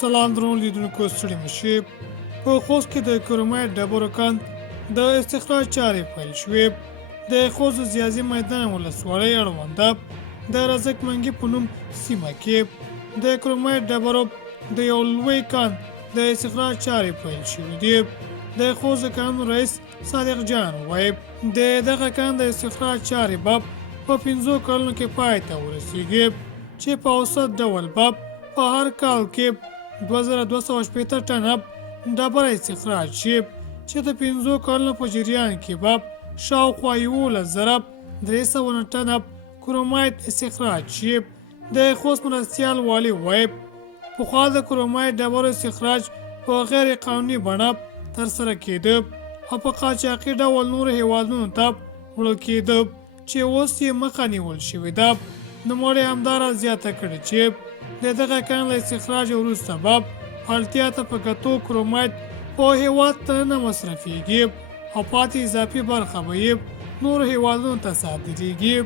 سلام درنو لیدونکو ستړي مشئ. په خوست کې د کرومایټ ډبرو کان د استخراج چارې پیل شوې. د خوست ځاځي میدان ولسوالۍ اړونده د رزق منګي په نوم سیمه کې د کرومایټ ډبرو د یو لوی کان د استخراج چارې پیل شوې دي. د خوست کانونو رئیس صادق جان وایي د دغه کان د استخراج چارې به په 5 کلونو کې پای ته ورسیږي چې په اوسط ډول به په هر کال کې 2280 ټنه ډبره استخراج شي چې د 5 کلونو په جریان کې به شاوخوا 11,300 ټنه کرومایټ استخراج شي. د خوست مرستیال والي وایي پخوا د کرومایټ ډبرو استخراج په غیر قانوني بڼه ترسره کېده او په قاچاقي ډول نورو هیوادونو ته وړل کېده چې اوس یې مخه نیول شوې ده. نوموړې همدارا زیاته کړې چې د دغه کان له استخراج وروسته به اړتیا ته په کتو کرومایټ په هیواد ته نه مصرفیږي او پاتې اضافي برخه به یې نورو هیوادونو ته صادریږي.